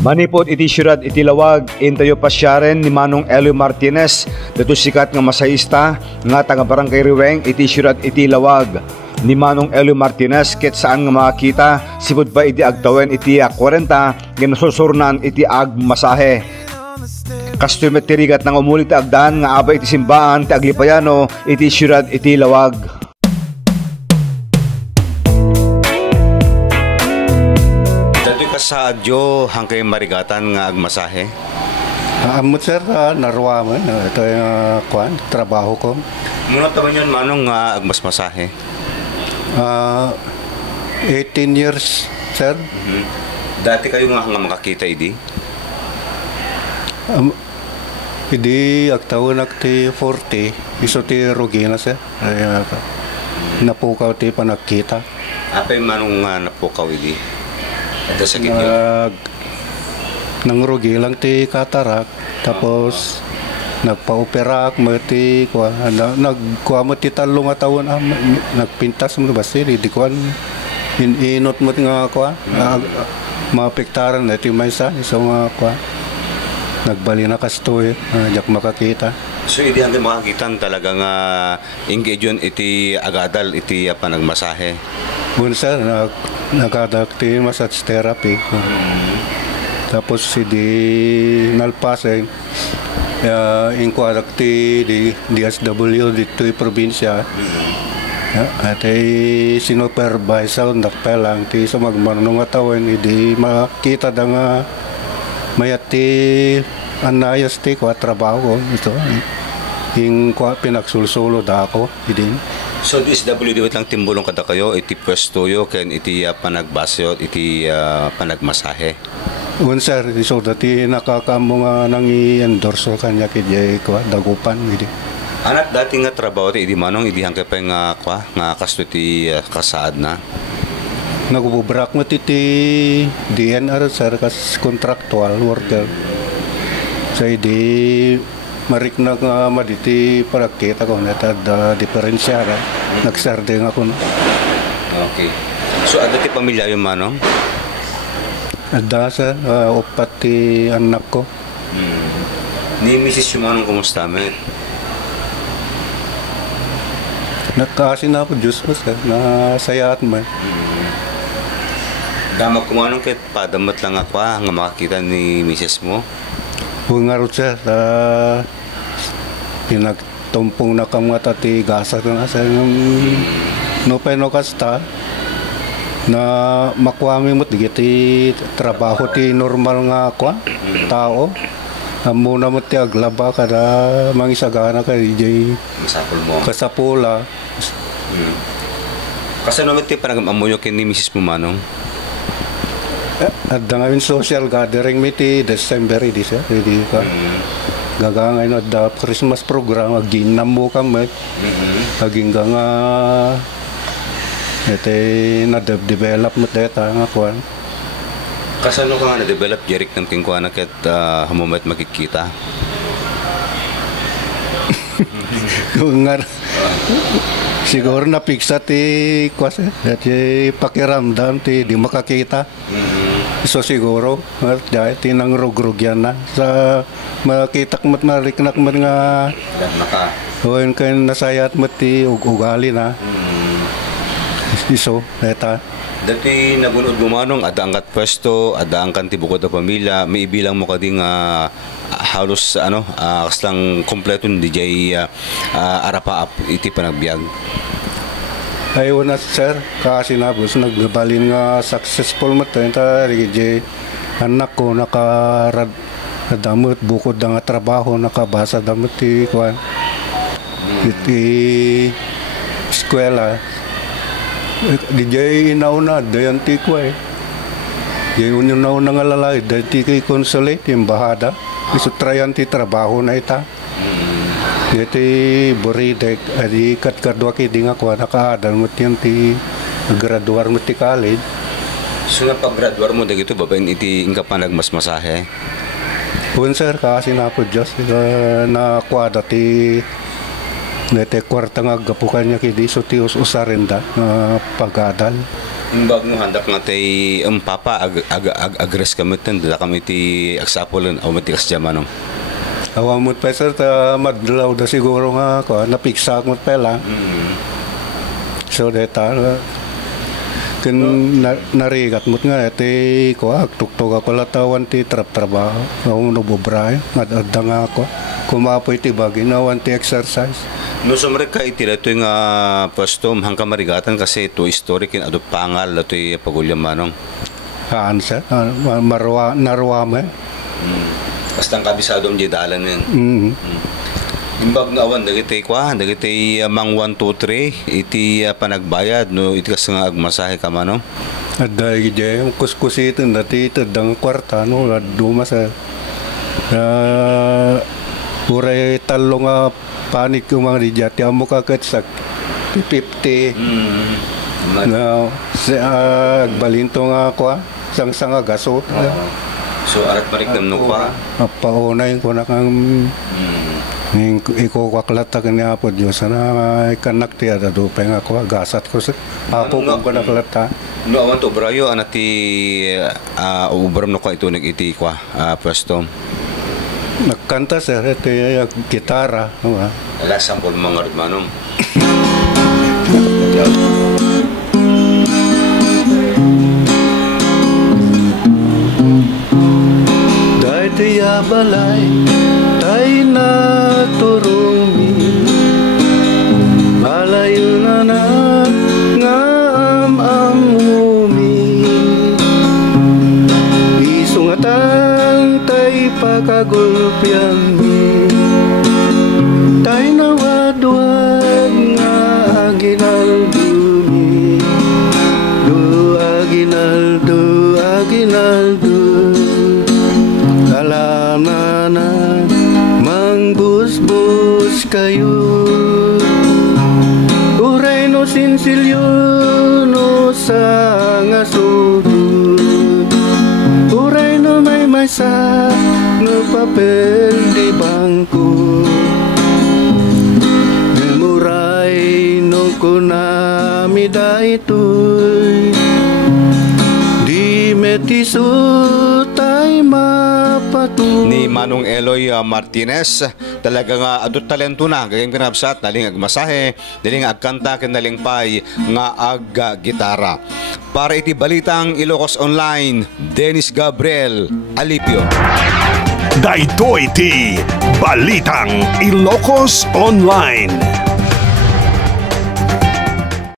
Manipod iti syudad iti lawag intayo pasyaren ni Manong Elio Martinez dito sikat nga masahista nga taga Barangay Riweng iti syudad iti lawag ni Manong Elio Martinez ket saan nga makakita sipud pa iti agtawen iti 40 ginasusurnan iti agmasahe. Kastoy tirigat nang umuli ti agdan nga abay iti simbaan ti Aglipayano iti syudad iti lawag. Sa adyo hangkay marigatan nga agmasahe? Amot sir, narwa mo. Ito yung trabaho ko. Muna taman yun, manong agmasmasahe? 18 years, sir. Dati kayo nga makakita, idi? Idi, agtawon ti 40. Iso ti Rogina, sir. Napukaw ti panagkita. Apa yung manong napukaw, idi? Nangrugi lang ti katarak tapos nagpa-opera mo ti nagkuha mo ti talong nga taon nagpintas mo basta di kuan inot mo nga kuha mapektaran na ti maysa so nga kuha nagbali na kastoy jak makakita. So hindi hanggang makakita talagang engage yun iti agadal iti panagmasahe. Bunsa nakadakti massage therapy. Tapos di nalpasay inquadakti di DSW dito yung probinsya. At ay sinupervise nakpelang ti sa magmanong atawan hindi makita da nga mayati anayas ti kwa trabaho ito. Yung pinagsulsulo da ako idin. So DSWD lang timbulong kada kayo iti pwesto yo ken iti panagbasyo iti panagmasahe. Sir, so dati nakakamo nga nang i-endorse kanya kidya ko dagupan idi. Anak dati nga trabaho ti idi manong idi hangke pa nga kasto ti kasaad na. Nagububrak mo ti DNR sir kas contractual worker. So idi marik na nga maditi parakita ko na da diferensya ra nagsarde nga ko. Okay. So ada ti pamilya yung manong? Ada sa upat ti anak ko. Ni Mrs. yung manong kumusta met? Nagkasi na po Diyos mo sir na sayat man. Damak kumanong ket padamat lang ako nga makakita ni Mrs. mo. Bungarot sir pinagtumpong na kamata ti gasa na sa no kasta na makwami mo ti trabaho ti normal nga tao muna mo ti aglaba kada mangisagana ka DJ kasapula kasi naman ti panagamuyo kin ni Mrs. mo manong at ngayong social gathering mi ti December di siya ready ka gagangay no da Christmas program ginam mo kami aging nga ete na-develop mo deta nga kuan kasano ka nga na-develop jerik ng tingkuan ket hamumet makikita kungar siguro na piksa ti kwase ete pakiramdam ti di makakita. So siguro dahil tinang rogrogyan na sa makitak mat mariknak mat nga hoen kayo nasayat mat ti ugali na iso eta dati nagunod mo manong ada angkat pwesto ada angkan ti bukod na pamilya may ibilang mo kading halos kaslang kompleto di jay arapaap iti panagbiag. Ayaw na sir, kasi nabos nagbalin nga successful mo tayo anak ko nakadamot bukod nga trabaho nakabasa damot ti kuan iti eskwela DJ inauna dayan ti kuay yung inauna nga lalay dayan ti consulate yung bahada isutrayan ti trabaho na ita. Iti buridek adi kadwa ki di nga ko nakaadan mo ti graduar mo ti college. So na pag-graduar mo dagito babaen iti ingka panagmasmasahe. Sir kasi na po Diyos na kwada ti nete kwarta nga gapukan niya kidi so ti usarenda pagadal. Imbag mo handak nga tay papa agres kami da kami ti aksapulan o mati kasjamanong. Awamot pa sir, madlaw da siguro nga ako, napiksak mo pa lang. So, deta, kun narigat mo nga, iti ko, tuktok ako latawan ti trabaho, ako nabubray, madada nga ako, kumapoy ti bagay, nawan ti exercise. No sumrek ka iti ito yung pastom hanggang marigatan kasi ito historic in adop pangal ito yung pagulyamanong. Haan sir, narwa mo. Basta ang kabisado ang jidalan yun. Imbag nga awan, dagiti mang 1, 2, 3, iti panagbayad, no, iti kas nga agmasahe ka manong. At dahil dyan, kuskusitin dati itadang kwarta, no, duma sa uray talo nga panik yung mga dijati, amo kakat sa 50. Na, agbalinto nga ako, sang gaso. So, arat marikdam no pa? Paunay ko na kang iko kaklata kanya po Diyos na kanak tiya da dupay nga ko gasat ko sa apo ko naklata. No awan to brayo anati ubram no ko ito nagiti kwa pastom. Nagkanta sir ito gitara. Ala sampol mga manong. Tiya balay tay naturumi malayo na nga amumi isungatan tay pakagulpian mi tay nawadwad nga aginaldumi aginaldo alamanan mangbusbus kayo uray no sinsilyo no sa nga sudut uray no may maysa no papel di bangko memuray no kunamida ito'y di metiso tay ni Manong Eloy Martinez talagang adot talento na gayong pinabsat naling agmasahe naling agkanta kinaling pay nga gitara para iti balitang Ilocos Online Dennis Gabriel Alipio. Daytoy iti balitang Ilocos Online.